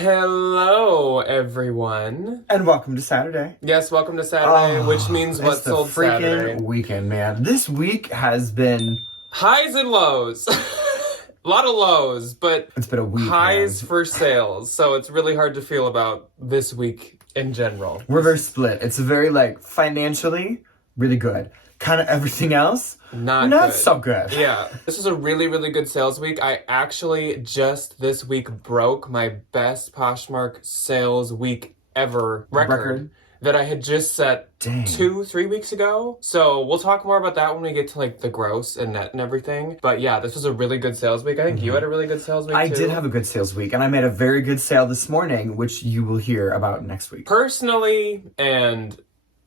Hello, everyone. And welcome to Saturday. Yes, welcome to Saturday, which means what sold Saturday. It's the freaking weekend, man. This week has been... highs and lows. A lot of lows, but it's been a week, highs man. for sales. So it's really hard to feel about this week in general. We're very split. It's very, financially, really good. Kind of everything else, not good. So good. Yeah. This was a really, really good sales week. I actually just this week broke my best Poshmark sales week ever record. That I had just set 2-3 weeks ago. So we'll talk more about that when we get to the gross and net and everything. But yeah, this was a really good sales week. I think you had a really good sales week too. I did have a good sales week, and I made a very good sale this morning, which you will hear about next week. Personally and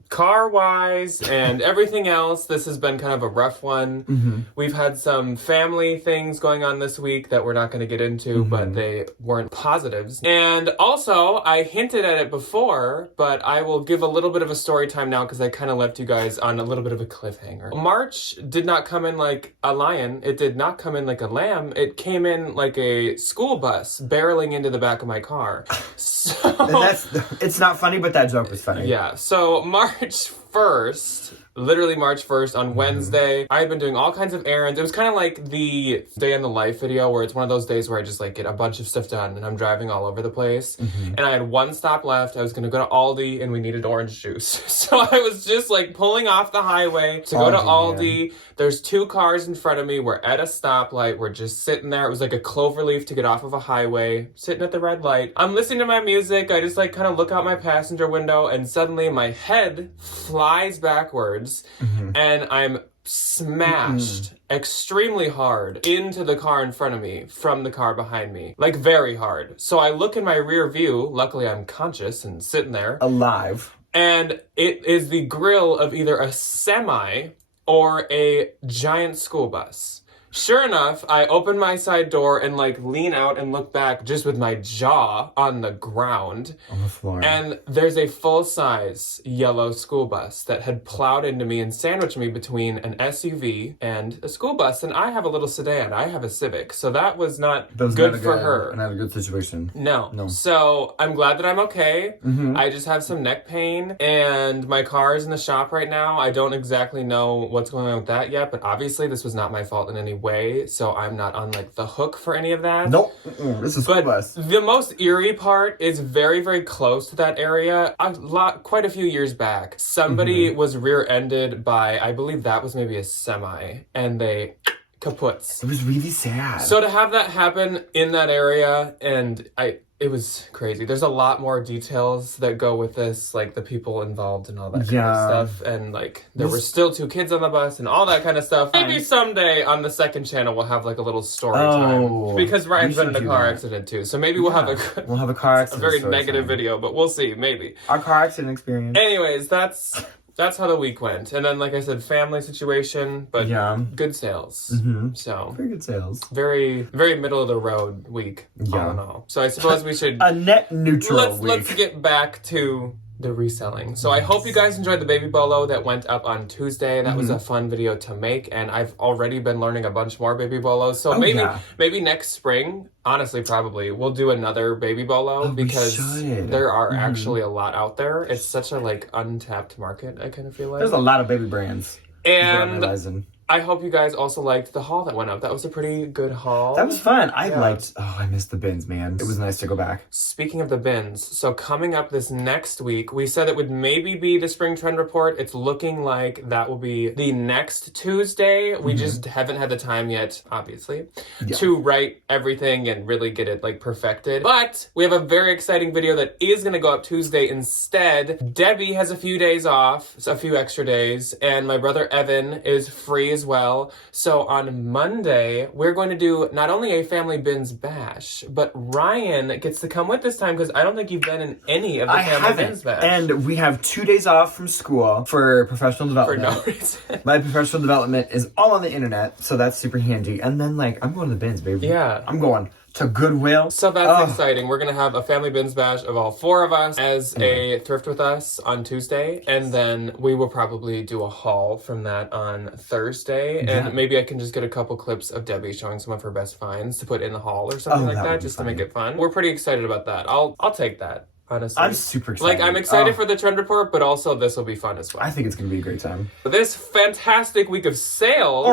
car-wise and everything else, this has been kind of a rough one. Mm-hmm. We've had some family things going on this week that we're not going to get into, but they weren't positives. And also, I hinted at it before, but I will give a little bit of a story time now because I kind of left you guys on a little bit of a cliffhanger. March did not come in like a lion. It did not come in like a lamb. It came in like a school bus barreling into the back of my car. So it's not funny, but that joke was funny. Yeah, so March 1st, literally March 1st on Wednesday, I had been doing all kinds of errands. It was kind of like the day in the life video where it's one of those days where I just get a bunch of stuff done and I'm driving all over the place. And I had one stop left. I was going to go to Aldi and we needed orange juice. So I was just pulling off the highway to go to Aldi. Man. There's 2 cars in front of me. We're at a stoplight. We're just sitting there. It was like a clover leaf to get off of a highway, sitting at the red light. I'm listening to my music. I just kind of look out my passenger window and suddenly my head flies backwards and I'm smashed extremely hard into the car in front of me from the car behind me. Very hard. So I look in my rear view. Luckily, I'm conscious and sitting there. Alive. And it is the grill of either a semi or a giant school bus. Sure enough, I open my side door and lean out and look back just with my jaw on the ground. On the floor. And there's a full-size yellow school bus that had plowed into me and sandwiched me between an SUV and a school bus. And I have a little sedan. I have a Civic. So that was not good for her. Not a good situation. No. So I'm glad that I'm okay. I just have some neck pain and my car is in the shop right now. I don't exactly know what's going on with that yet, but obviously this was not my fault in any way, so I'm not on the hook for any of that. Nope. This is school bus. The most eerie part is very, very close to that area. Quite a few years back, somebody was rear-ended by, I believe that was maybe a semi, and they kaputs. It was really sad. So to have that happen in that area, and it was crazy. There's a lot more details that go with this, the people involved and all that kind of stuff. And there were still 2 kids on the bus and all that kind of stuff. Maybe someday on the second channel we'll have a little story time. Because Ryan's been in a car accident too. So maybe we'll have a car accident. A very negative video, but we'll see, maybe. Our car accident experience. Anyways, that's how the week went. And then, like I said, family situation, but good sales. So very good sales. Very, very middle of the road week, all in all. So I suppose we should... a net neutral week. Let's get back to the reselling. So I hope you guys enjoyed the baby bolo that went up on Tuesday. That was a fun video to make, and I've already been learning a bunch more baby bolos. So maybe next spring, honestly, probably, we'll do another baby bolo because there are actually a lot out there. It's such a untapped market, I kind of feel like. There's a lot of baby brands. And I hope you guys also liked the haul that went up. That was a pretty good haul. That was fun. I missed the bins, man. It was nice to go back. Speaking of the bins, so coming up this next week, we said it would maybe be the spring trend report. It's looking like that will be the next Tuesday. We just haven't had the time yet, obviously, to write everything and really get it perfected. But we have a very exciting video that is going to go up Tuesday instead. Debbie has a few days off, a few extra days, and my brother Evan is free as well. So on Monday, we're going to do not only a family bins bash, but Ryan gets to come with this time because I don't think you've been in any of the family bins bash. And we have 2 days off from school for professional development. For no reason. My professional development is all on the internet, so that's super handy. And then I'm going to the bins, baby. Yeah. I'm going to Goodwill. So that's exciting. We're going to have a family bins bash of all 4 of us as a thrift with us on Tuesday. And then we will probably do a haul from that on Thursday. And maybe I can just get a couple clips of Debbie showing some of her best finds to put in the haul or something like that just to make it fun. We're pretty excited about that. I'll take that. Honestly. I'm super excited. Like, I'm excited for the trend report, but also this will be fun as well. I think it's going to be a great time. This fantastic week of sales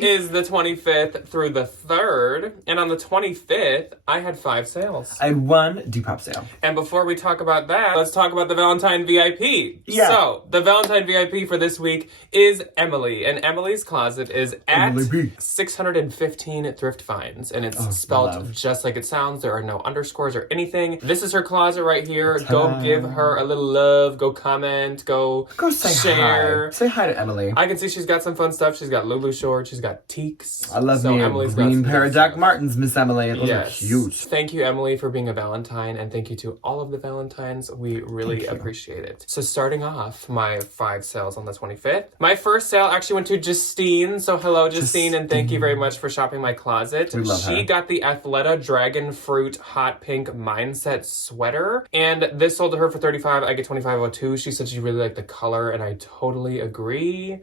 is the 25th through the 3rd. And on the 25th, I had 5 sales. I had 1 Depop sale. And before we talk about that, let's talk about the Valentine VIP. Yeah. So, the Valentine VIP for this week is Emily. And Emily's closet is at 615 thrift finds. And it's spelled just like it sounds. There are no underscores or anything. This is her closet right here. Go give her a little love. Go comment. Go say share. Hi. Say hi to Emily. I can see she's got some fun stuff. She's got Lulu shorts. She's got teaks. I love me a green pair of Doc Martens, Miss Emily. Those are cute. Thank you, Emily, for being a Valentine, and thank you to all of the Valentines. We really appreciate it. So starting off my 5 sales on the 25th. My first sale actually went to Justine. So hello, Justine, and thank you very much for shopping my closet. We love her. She got the Athleta Dragon Fruit Hot Pink Mindset Sweater, and this sold to her for $35. I get $25.02. She said she really liked the color, and I totally agree.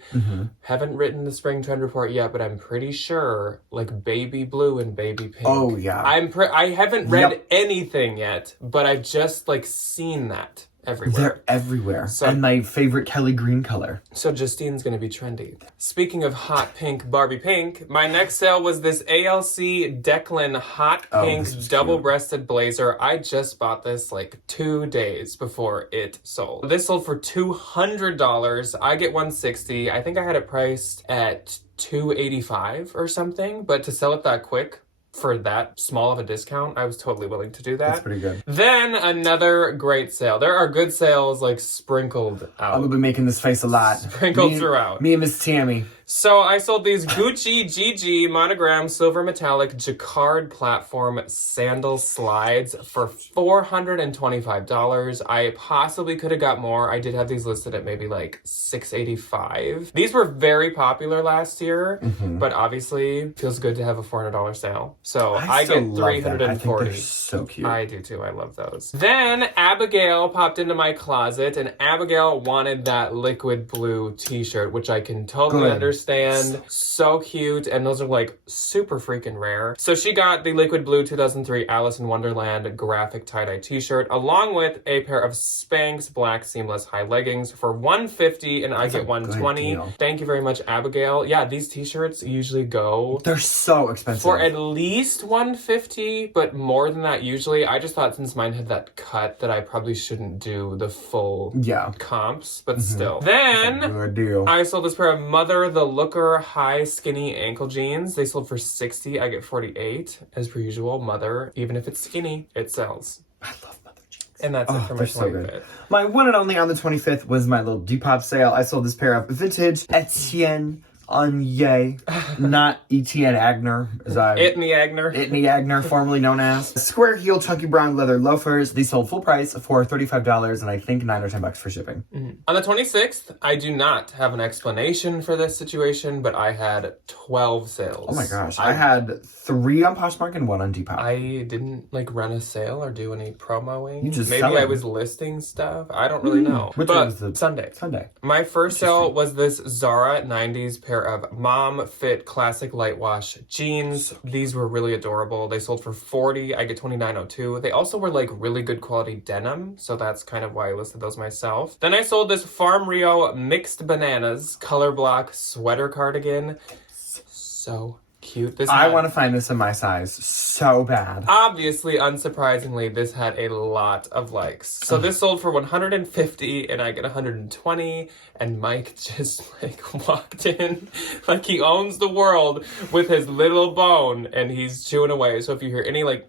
Haven't written the spring trend report yet, but I'm pretty sure like baby blue and baby pink. Oh yeah. I haven't read anything yet, but I've just like seen that everywhere. They're everywhere. So, and my favorite Kelly green color. So Justine's gonna be trendy. Speaking of hot pink Barbie pink, my next sale was this ALC Declan hot pink double-breasted blazer. I just bought this like 2 days before it sold. This sold for $200. I get $160. I think I had it priced at $285 or something, but to sell it that quick for that small of a discount, I was totally willing to do that. That's pretty good. Then another great sale. There are good sales like sprinkled out. I'm gonna be making this face a lot. Sprinkled throughout. Me and Miss Tammy. So I sold these Gucci GG monogram silver metallic jacquard platform sandal slides for $425. I possibly could have got more. I did have these listed at maybe like $685. These were very popular last year, but obviously feels good to have a $400 sale. So I get $340. I think they're so cute. I do too. I love those. Then Abigail popped into my closet, and Abigail wanted that liquid blue t-shirt, which I can totally understand. So cute, and those are like super freaking rare. So she got the liquid blue 2003 Alice in Wonderland graphic tie-dye t-shirt along with a pair of Spanx black seamless high leggings for $150, and I get $120. Thank you very much, Abigail. Yeah, these t-shirts usually go, they're so expensive, for at least $150, but more than that usually. I just thought since mine had that cut that I probably shouldn't do the full comps, but still. Then good deal. I sold this pair of Mother the Looker high skinny ankle jeans. They sold for $60. I get $48 as per usual. Mother, even if it's skinny, it sells. I love Mother jeans. And that's it for my 25th. My one and only on the 25th was my little Depop sale. I sold this pair of vintage Etienne Anye, not Etienne Agner, as I Itney Agner, formerly known as square heel chunky brown leather loafers. These sold full price for $35, and I think $9 or $10 for shipping. On the 26th, I do not have an explanation for this situation, but I had 12 sales. Oh my gosh, I had 3 on Poshmark and 1 on Depop. I didn't like run a sale or do any promoing. You just maybe I was listing stuff. I don't really know. Which but was the Sunday. My My first sale was this Zara 90s pair of mom fit classic light wash jeans. These were really adorable. They sold for $40. I get $29.02. They also were like really good quality denim, so that's kind of why I listed those myself. Then I sold this Farm Rio mixed bananas color block sweater cardigan. So cute. I want to find this in my size so bad. Obviously, unsurprisingly, this had a lot of likes. So this sold for $150, and I get $120. And Mike just like walked in like he owns the world with his little bone, and he's chewing away. So if you hear any like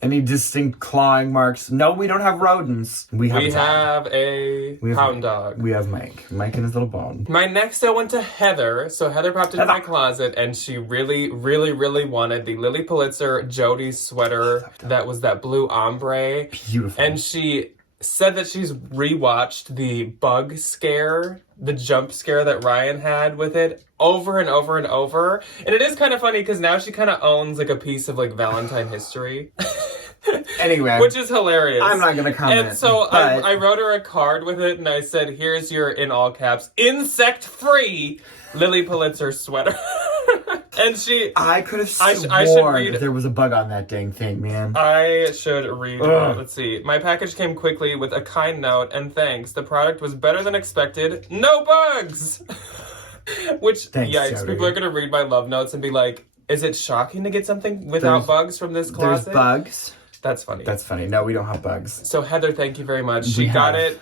any distinct clawing marks, no, we don't have rodents. We have a hound dog. We have Mike and his little bone. My next sale went to Heather. So Heather popped into my closet, and she really, really, really wanted the Lily Pulitzer Jody sweater that was that blue ombre. Beautiful. And she said that she's rewatched the bug scare, the jump scare that Ryan had with it over and over and over. And it is kind of funny because now she kind of owns like a piece of like Valentine history. Anyway. Which is hilarious. I'm not going to comment. And so but... I wrote her a card with it and I said, here's your, in all caps, insect-free Lily Pulitzer sweater. And I could have sworn I should read, there was a bug on that dang thing, man. I should read. Let's see. My package came quickly with a kind note and thanks. The product was better than expected. No bugs! Which, thanks, yikes, Jody. people are going to read my love notes and be like, is it shocking to get something without bugs from this closet? There's bugs. That's funny. That's funny. No, we don't have bugs. So Heather, thank you very much. She got it.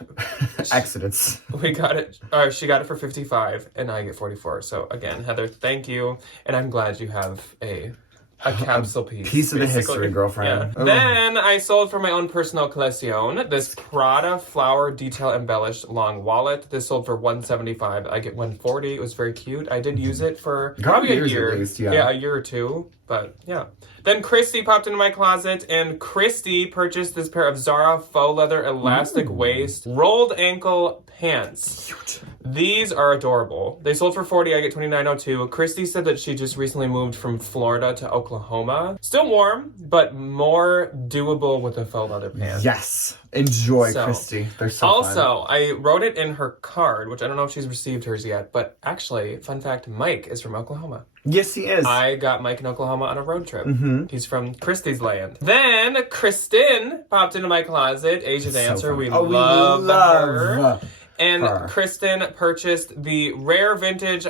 Accidents. We got it. She got it for $55, and I get $44. So again, Heather, thank you, and I'm glad you have a capsule piece. Piece of the history, girlfriend. Yeah. Then I sold for my own personal collection this Prada flower detail embellished long wallet. This sold for $175. I get $140. It was very cute. I did use it for probably a year. At least, yeah, a year or two. But yeah. Then Christy popped into my closet, and Christy purchased this pair of Zara faux leather elastic waist rolled ankle pants. Cute. These are adorable. They sold for $40. I get $29.02. Christy said that she just recently moved from Florida to Oklahoma. Still warm, but more doable with the faux leather pants. Yes. Enjoy, Christy. They're so also, fun. I wrote it in her card, which I don't know if she's received hers yet, but actually, fun fact, Mike is from Oklahoma. Yes, he is. I got Mike in Oklahoma on a road trip. Mm-hmm. He's from Christy's land. Then Kristen popped into my closet. Asia dancer. So we love her. And her. Kristen purchased the rare vintage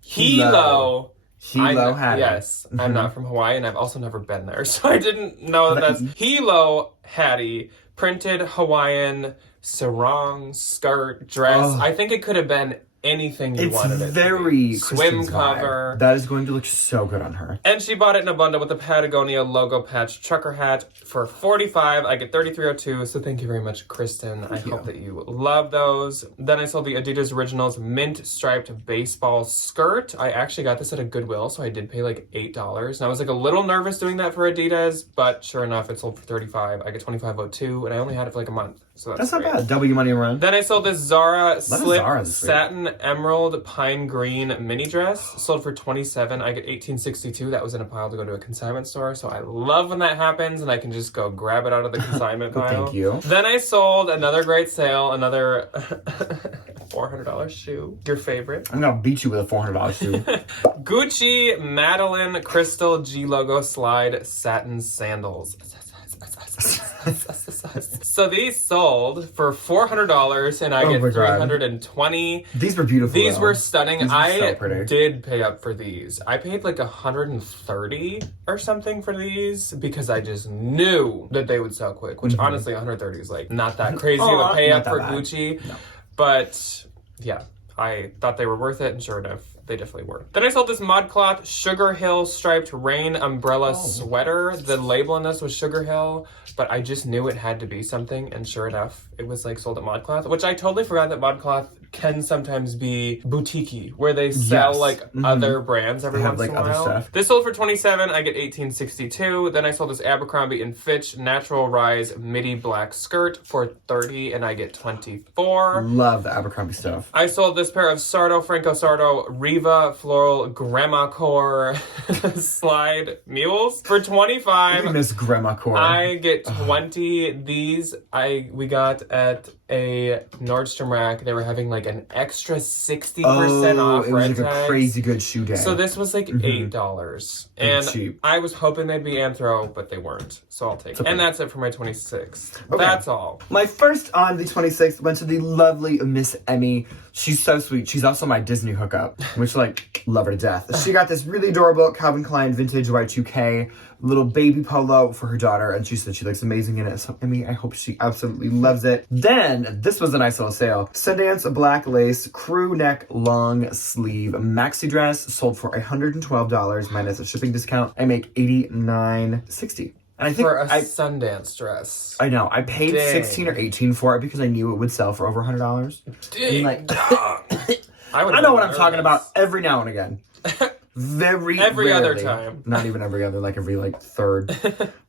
Hilo. Hilo Hattie. Yes. Mm-hmm. I'm not from Hawaii, and I've also never been there, so I didn't know that that's Hilo Hattie. Printed Hawaiian sarong, skirt, dress. I think it could have been anything you wanted it It's very swim cover. That is going to look so good on her. And she bought it in a bundle with the Patagonia logo patch trucker hat for $45. I get $33.02. So thank you very much, Kristen. I hope that you love those. Then I sold the Adidas Originals mint striped baseball skirt. I actually got this at a Goodwill, so I did pay like $8. And I was like a little nervous doing that for Adidas, but sure enough, it sold for $35. I get $25.02, and I only had it for like a month. So that's not great. bad. Double your money run. Then I sold this Zara slip satin emerald pine green mini dress. Sold for $27. I get $18.62. That was in a pile to go to a consignment store. So I love when that happens and I can just go grab it out of the consignment pile. Thank you. Then I sold another great sale, another $400 shoe. Your favorite. I'm going to beat you with a $400 shoe. Gucci Madeline Crystal G logo slide satin sandals. So these sold for $400 and I get $320. These were beautiful. These were stunning. These were so pretty. Did pay up for these. I paid like $130 or something for these because I just knew that they would sell quick, which honestly $130 is like not that crazy of a pay up for Gucci. No. But yeah, I thought they were worth it, and sure enough, they definitely were. Then I sold this ModCloth Sugar Hill striped rain umbrella sweater. The label on this was Sugar Hill, but I just knew it had to be something, and sure enough, it was like sold at ModCloth, which I totally forgot that ModCloth can sometimes be boutique-y, where they sell like other brands every once in a while. Stuff. This sold for $27. I get $18.62. Then I sold this Abercrombie & Fitch Natural Rise midi black skirt for $30, and I get $24. Love the Abercrombie stuff. I sold this pair of Franco Sardo Riva Floral Grandma Core slide mules for $25. Miss Grandma Core. I get 20. These we got at a Nordstrom Rack. They were having like an extra 60% off. It was like a crazy good shoe day. So this was like $8. And cheap. I was hoping they'd be Anthro, but they weren't. So I'll take it. And that's it for my 26th. Okay. That's all. My first on the 26th went to the lovely Miss Emmy. She's so sweet. She's also my Disney hookup, which love her to death. She got this really adorable Calvin Klein vintage Y2K little baby polo for her daughter, and she said she looks amazing in it. So, Emmy, I hope she absolutely loves it. Then, this was a nice little sale. Sundance black lace crew neck long sleeve maxi dress sold for $112 minus a shipping discount. I make $89.60. And I think for a Sundance dress. I know. I paid $16 or $18 for it because I knew it would sell for over $100. Dang. I know what I'm talking about every now and again. Every other rarely. time. Not even every other, like every like third.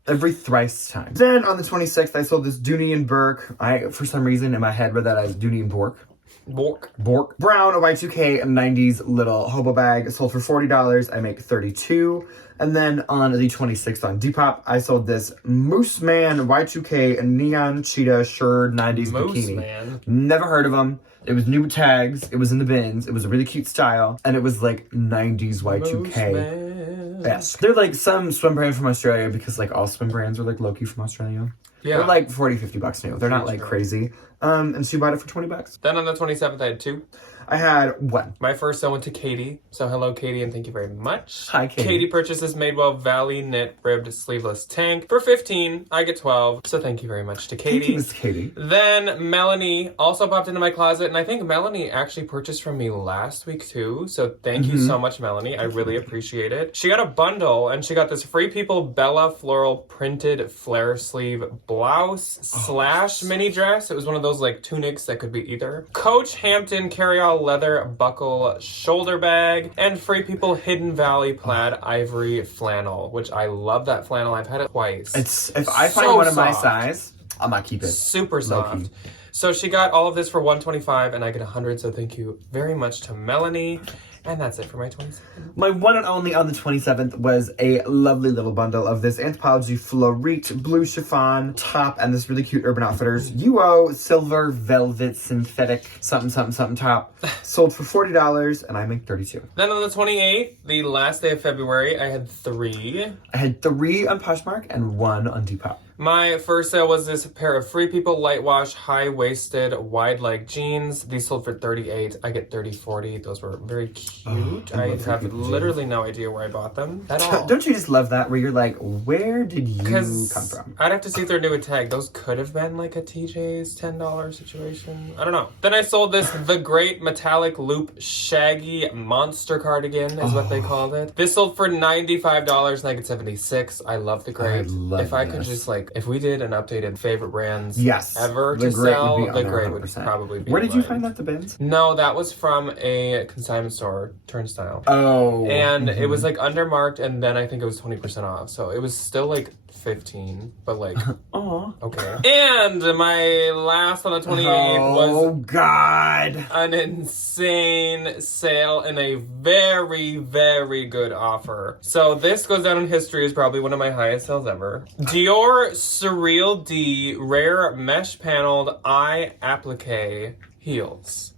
Every thrice time. Then on the 26th, I sold this Dooney and Burke. I, for some reason, in my head read that as Dooney and Bork. Bork. Brown Y2K 90s little hobo bag. Sold for $40. I make $32. And then on the 26th on Depop, I sold this Moose Man Y2K neon cheetah shirred 90s bikini. Man. Never heard of them. It was new tags. It was in the bins. It was a really cute style. And it was like 90s Y2K. Yes. They're like some swim brand from Australia because like all swim brands are like low-key from Australia. Yeah. They're like $40-$50 new. They're not like crazy. And she bought it for $20. Then on the 27th, I had 2. I had one. My first sale went to Katie. So hello, Katie, and thank you very much. Hi, Katie. Katie purchased this Madewell Valley knit ribbed sleeveless tank for $15. I get $12. So thank you very much to Katie. Thank you, Miss Katie. Then Melanie also popped into my closet, and I think Melanie actually purchased from me last week too. So thank you so much, Melanie. I really appreciate it. She got a bundle, and she got this Free People Bella floral printed flare sleeve blouse slash mini dress. It was one of those like tunics that could be either. Coach Hampton carry-all leather buckle shoulder bag, and Free People Hidden Valley plaid ivory flannel, which I love that flannel. I've had it twice. If I find one of my size, I might keep it. Super soft. Low-key. So she got all of this for $125, and I get $100. So thank you very much to Melanie. And that's it for my 27th. My one and only on the 27th was a lovely little bundle of this Anthropologie Florite blue chiffon top and this really cute Urban Outfitters UO silver velvet synthetic something top. Sold for $40 and I make $32. Then on the 28th, the last day of February, I had 3. I had 3 on Poshmark and 1 on Depop. My first sale was this pair of Free People light wash high-waisted wide leg jeans. These sold for $38. I get $30-$40. Those were very cute. I have literally no idea where I bought them at all. Don't you just love that where you're like, where did you come from? I'd have to see if they're new with tag. Those could have been like a TJ's $10 situation. I don't know. Then I sold this The Great Metallic Loop Shaggy Monster Cardigan is what they called it. This sold for $95 and I get $76. I love The Great. If I could just like, if we did an updated favorite brands ever to sell, The Great would probably be. Where did you find that, the bins? No, that was from a consignment store, Turnstile. Oh. And it was like undermarked, and then I think it was 20% off. So it was still like 15, but like, okay. And my last on the 28th was God, an insane sale and a very, very good offer. So this goes down in history as probably one of my highest sales ever. Dior Surreal D Rare Mesh Paneled Eye Applique Heels.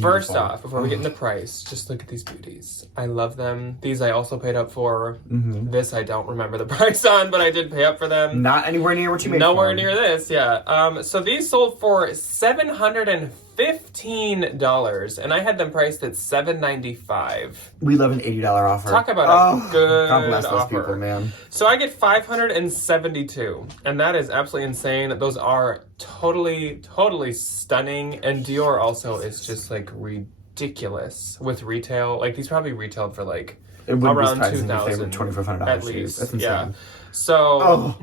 First off, before we get into price, just look at these beauties. I love them. These I also paid up for. This I don't remember the price on, but I did pay up for them. Not anywhere near what you made. Nowhere near this, yeah. So these sold for $715, and I had them priced at $795. We love an $80 offer. Talk about a good God bless those offer. people, man. So I get $572, and that is absolutely insane. Those are totally stunning, and Dior also is just like ridiculous with retail. Like these probably retailed for like around $2,000 $2,500 at least. That's insane. Yeah. So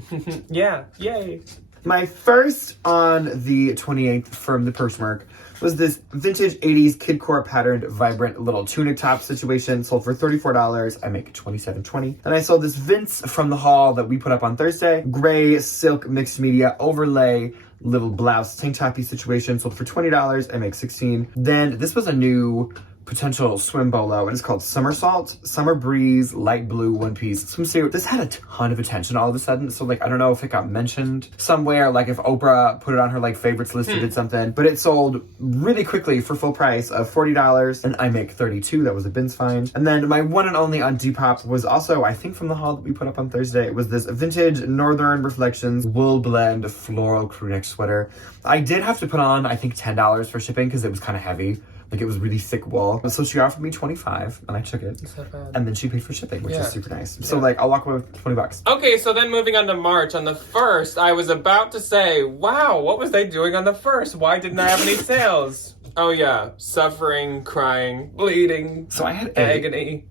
yeah, yay. My first on the 28th from the Poshmark was this vintage 80s kidcore patterned vibrant little tunic top situation. Sold for $34. I make $27.20. And I sold this Vince from the haul that we put up on Thursday. Gray silk mixed media overlay little blouse tank toppy situation. Sold for $20. I make $16. Then this was a new potential swim bolo, and it's called Somersault Summer Breeze light blue one piece swimsuit. This had a ton of attention all of a sudden, so like I don't know if it got mentioned somewhere, like if Oprah put it on her like favorites list or did something, but it sold really quickly for full price of $40 and I make $32. That was a bins find. And then my one and only on Depop was also, I think from the haul that we put up on Thursday, it was this vintage Northern Reflections wool blend floral crew neck sweater. I did have to put on I think $10 for shipping because it was kind of heavy. Like, it was really thick wool. So she offered me $25, and I took it. It's not bad. And then she paid for shipping, which is super nice. So, like, I'll walk away with $20. Okay, so then moving on to March. On the 1st, I was about to say, wow, what was I doing on the 1st? Why didn't I have any sales? Oh, yeah. Suffering, crying, bleeding. So I had agony.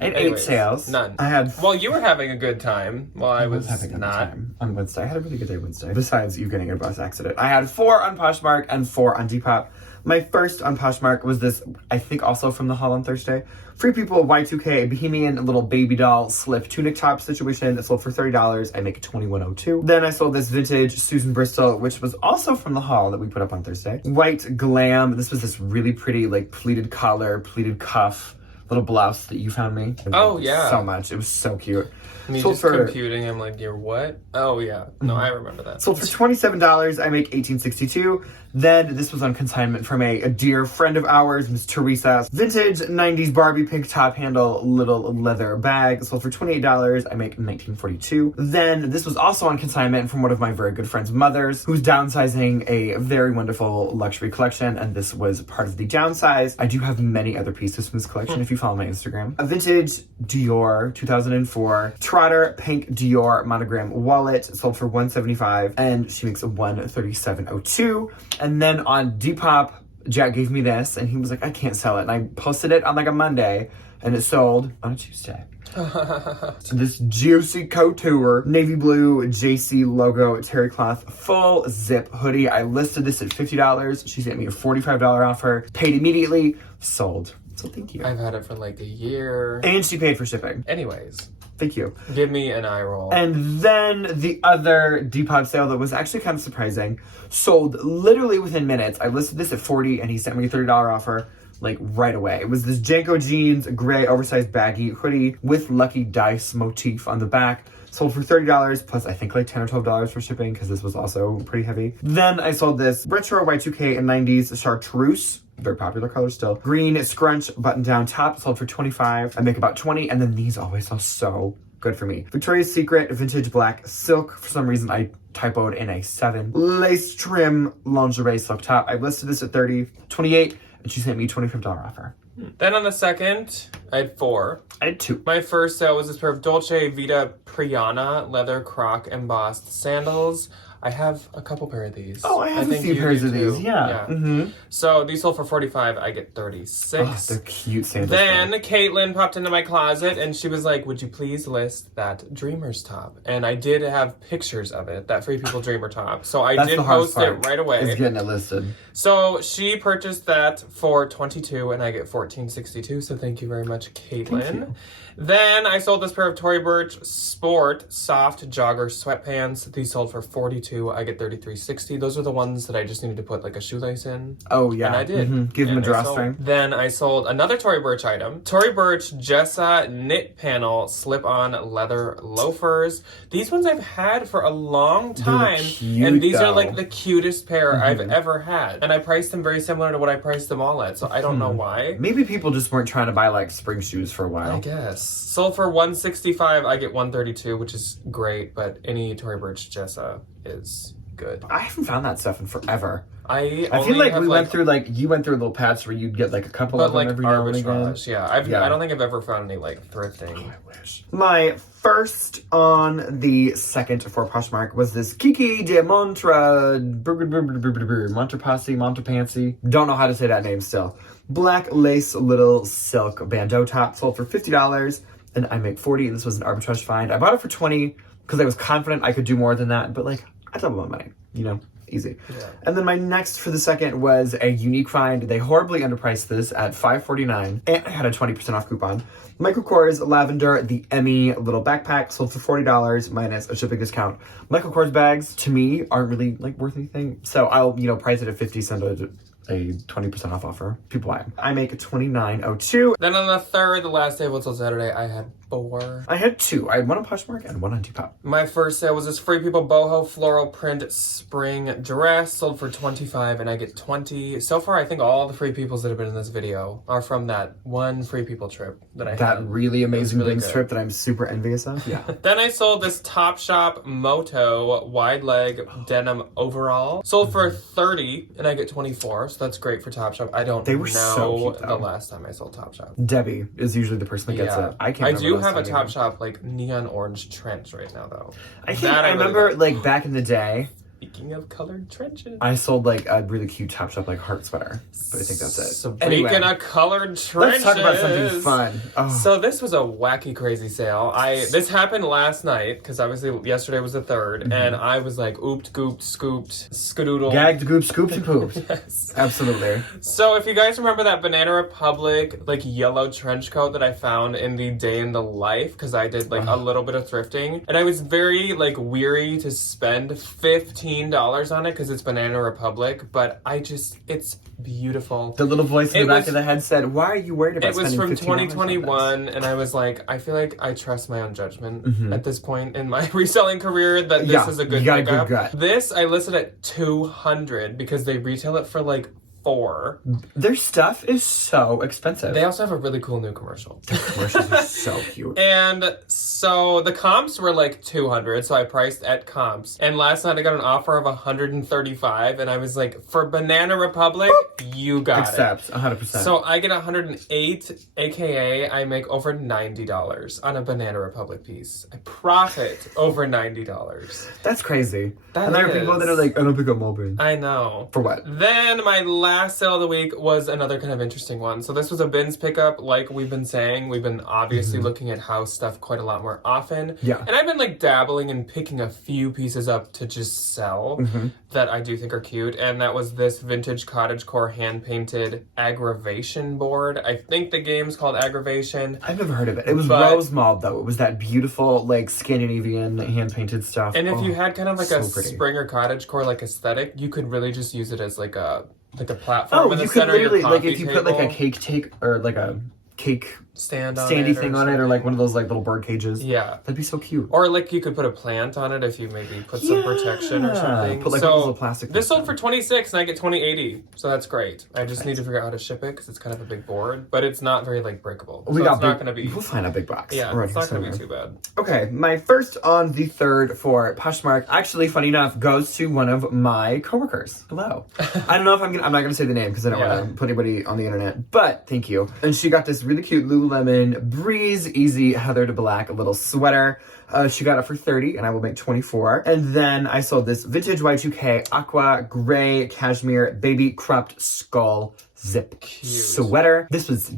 I had 8 sales. None. I had... Well, you were having a good time while I was having a not. good time on Wednesday. I had a really good day Wednesday. Besides you getting in a bus accident. I had 4 on Poshmark and 4 on Depop. My first on Poshmark was this, I think also from the haul on Thursday. Free People Y2K Bohemian little baby doll slip tunic top situation that sold for $30. I make $21.02. Then I sold this vintage Susan Bristol, which was also from the haul that we put up on Thursday. White Glam. This was this really pretty like pleated collar, pleated cuff little blouse that you found me. Oh, yeah. So much. It was so cute. Me Sold just for, computing, I'm like, you're what? Oh, yeah. No, I remember that. Sold for $27. I make $18.62. Then this was on consignment from a dear friend of ours, Miss Teresa. Vintage 90s Barbie pink top handle little leather bag. Sold for $28. I make $19.42. Then this was also on consignment from one of my very good friend's mothers, who's downsizing a very wonderful luxury collection, and this was part of the downsize. I do have many other pieces from this collection if you follow my Instagram. A vintage Dior 2004 Trotter pink Dior monogram wallet. Sold for $175, and she makes a $137.02. And then on Depop, Jack gave me this, and he was like, I can't sell it. And I posted it on like a Monday, and it sold on a Tuesday. So this Juicy Couture navy blue JC logo terry cloth full zip hoodie. I listed this at $50. She sent me a $45 offer. Paid immediately. Sold. So thank you. I've had it for like a year. And she paid for shipping. Anyways. Thank you. Give me an eye roll. And then the other Depop sale that was actually kind of surprising sold literally within minutes. I listed this at $40 and he sent me a $30 offer like right away. It was this Janko jeans, gray oversized baggy hoodie with Lucky Dice motif on the back. Sold for $30 plus I think like $10 or $12 for shipping because this was also pretty heavy. Then I sold this retro Y2K and 90s chartreuse. Very popular color still. Green scrunch button down top, sold for $25. I make about $20, and then these always sell so good for me. Victoria's Secret vintage black silk. For some reason, I typoed in a 7. Lace trim lingerie silk top. I listed this at $30, $28, and she sent me a $25 offer. Then on the second, I had 4. I had 2. My first sale was this pair of Dolce Vita Priana leather croc embossed sandals. I have a couple pair of these. Oh, I have a few pairs of these. Yeah. Mm-hmm. So these sold for $45. I get $36. Oh, they're cute sandals. Then Caitlin popped into my closet and she was like, would you please list that Dreamers top? And I did have pictures of it, that Free People Dreamer top. So I did post it right away. Is getting it listed. So she purchased that for $22 and I get $14.62. So thank you very much, Caitlin. Then I sold this pair of Tory Burch Sport soft jogger sweatpants. These sold for $42. I get $33.60. Those are the ones that I just needed to put like a shoelace in. Oh yeah, and I did. Mm-hmm. Give them a drawstring. Then I sold another Tory Burch item. Tory Burch Jessa knit panel slip-on leather loafers. These ones I've had for a long time, and these are like the cutest pair I've ever had. And I priced them very similar to what I priced them all at, so I don't know why. Maybe people just weren't trying to buy like spring shoes for a while. I guess. Sold for $165. I get $132, which is great, but any Tory Burch Jessa is good. I haven't found that stuff in forever. I feel like we went through like you went through little paths where you'd get like a couple of them like every now and again. arbitrage. Yeah, I don't think I've ever found any like thrifting. Oh, I wish. My first on the second for Poshmark was this Kiki de Montrepancy. Don't know how to say that name still. Black lace little silk bandeau top, sold for $50 and I make $40. This was an arbitrage find. I bought it for $20 because I was confident I could do more than that, but like I doubled my money, you know. Easy. Yeah. And then my next for the second was a unique find. They horribly underpriced this at $5.49 and I had a 20% off coupon. Michael Kors Lavender, the Emmy little backpack, sold for $40 minus a shipping discount. Michael Kors bags, to me, aren't really like worth anything. So I'll, you know, price it at $50, send a 20% off offer. People buy them. I make a $29.02. Then on the third, the last day of What's on Saturday, I had 4. I had 2. I had one on Poshmark and one on Depop. My first sale was this Free People boho floral print spring dress, sold for $25 and I get $20. So far, I think all the Free Peoples that have been in this video are from that one Free People trip that I had. That really amazing Bings trip that I'm super envious of. Yeah. Then I sold this Topshop Moto wide leg denim overall, sold for $30 and I get $24. So that's great for Topshop. I don't know so cute, the last time I sold Topshop. Debbie is usually the person that gets it. I do have a Topshop like neon orange trench right now though. I remember like back in the day Speaking of colored trenches. I sold like a really cute Topshop like heart sweater, but I think that's it. So Anyway, speaking of colored trenches. let's talk about something fun. Oh. So this was a wacky, crazy sale. This happened last night, because obviously yesterday was the 3rd, and I was like ooped, gooped, scooped, skadoodle. Gagged, gooped, scooped, and pooped. Yes. Absolutely. So if you guys remember that Banana Republic like yellow trench coat that I found in the day in the life, because I did like a little bit of thrifting, and I was very like weary to spend $15 on it because it's Banana Republic, but it's beautiful. The little voice in the back of the head said, "Why are you worried about spending $15 on this?" It was from 2021, and I was like, I feel like I trust my own judgment at this point in my reselling career that this is a good got a pickup. good gut. This I listed at $200 because they retail it for like $4. Their stuff is so expensive. They also have a really cool new commercial. Their commercials are so cute. And so the comps were like $200, so I priced at comps. And last night I got an offer of $135, and I was like, for Banana Republic, you got Accept, it. 100%. So I get $108, aka I make over $90 on a Banana Republic piece. I profit over $90. That's crazy. That and there are is. people that are like, I don't pick up Mulberry. I know. For what? Then my last sale of the week was another kind of interesting one. So this was a bins pickup, like we've been saying. We've been obviously looking at house stuff quite a lot more often. Yeah. And I've been like dabbling and picking a few pieces up to just sell that I do think are cute. And that was this vintage cottagecore hand-painted aggravation board. I think the game's called Aggravation. I've never heard of it. It was rose mold though. It was that beautiful like Scandinavian hand-painted stuff. And if you had kind of like so a pretty. Springer cottagecore like aesthetic, you could really just use it as like a platform in the you could center of your literally like coffee if you put like a table. cake take or like a cake standy thing on it, or like one of those like little bird cages. Yeah. That'd be so cute. Or like you could put a plant on it if you maybe put some protection or something. Put like so one of those little plastic this things sold for $26 and I get $20.80, so that's great. I just need to figure out how to ship it because it's kind of a big board, but it's not very like breakable. We so got it's not going to be. We'll find a big box. Yeah, Already it's not going to be somewhere. too bad. Okay, my first on the 3rd for Poshmark, actually, funny enough, goes to one of my coworkers. Hello. I don't know if I'm not gonna say the name because I don't want to put anybody on the internet, but thank you. And she got this really cute Lululemon Breeze Easy Heather to Black little sweater. She got it for $30 and I will make $24. And then I sold this vintage Y2K aqua gray cashmere baby cropped skull zip sweater.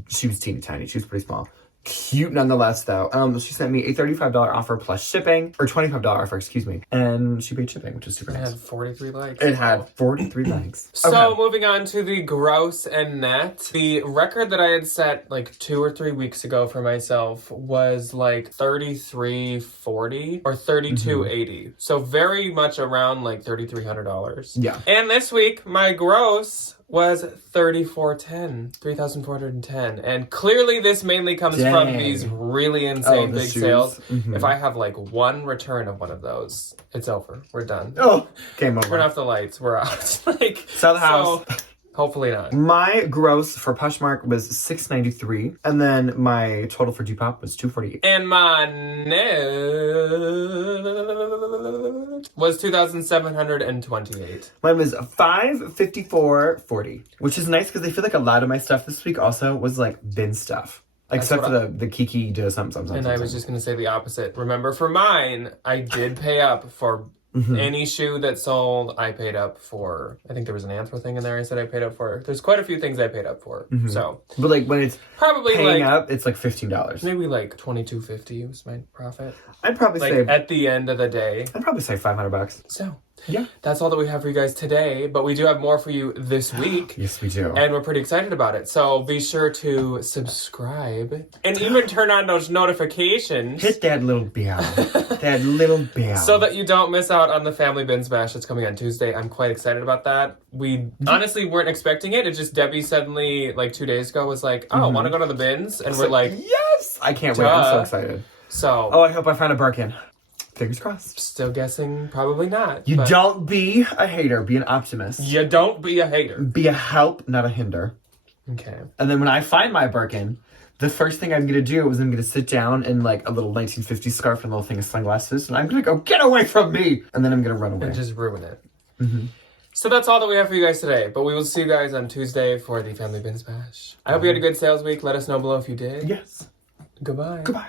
She was teeny tiny. She was pretty small. Cute nonetheless though. She sent me a $35 offer plus shipping, or $25 offer, excuse me. And she paid shipping, which was super It nice. had 43 likes. It had 43 likes. So moving on to the gross and net. The record that I had set like 2 or 3 weeks ago for myself was like 33.40 or 32.80. So very much around like $3,300. Yeah. And this week my gross was 3,410, and clearly this mainly comes from these really insane big shoes. sales. If I have like one return of one of those, it's over. We're done. Oh, game over. Turn off the lights. We're out. Like Sell the house. So, hopefully not. My gross for Poshmark was $693, and then my total for Depop was $248. And my net was $2,728. Mine was $554.40, which is nice because I feel like a lot of my stuff this week also was like bin stuff. Except for the Kiki does something. And I was just going to say the opposite. Remember, for mine, I did pay up for any shoe that sold. I paid up for, I think there was an Anthro thing in there I said I paid up for. There's quite a few things I paid up for. So, But like when it's probably paying like, up, it's like $15. maybe like $22.50 was my profit. I'd probably Like say at the end of the day. $500. So, Yeah. that's all that we have for you guys today, but we do have more for you this week. Yes, we do. And we're pretty excited about it. So be sure to subscribe and even turn on those notifications. Hit that little bell. That little bell. So that you don't miss out on the Family Bins Bash that's coming on Tuesday. I'm quite excited about that. We honestly weren't expecting it. It's just Debbie suddenly, like 2 days ago, was like, oh, want to go to the bins? And we're like, yes! I can't wait. I'm so excited. So, Oh, I hope I find a Birkin. Fingers crossed. still guessing probably not. You but don't be a hater. Be an optimist. You don't be a hater. Be a help, not a hinder. Okay. And then when I find my Birkin, the first thing I'm going to do is I'm going to sit down in like a little 1950s scarf and a little thing of sunglasses. And I'm going to go, get away from me! And then I'm going to run away. And just ruin it. So that's all that we have for you guys today. But we will see you guys on Tuesday for the Family Bins Bash. I hope you had a good sales week. Let us know below if you did. Yes. Goodbye. Goodbye.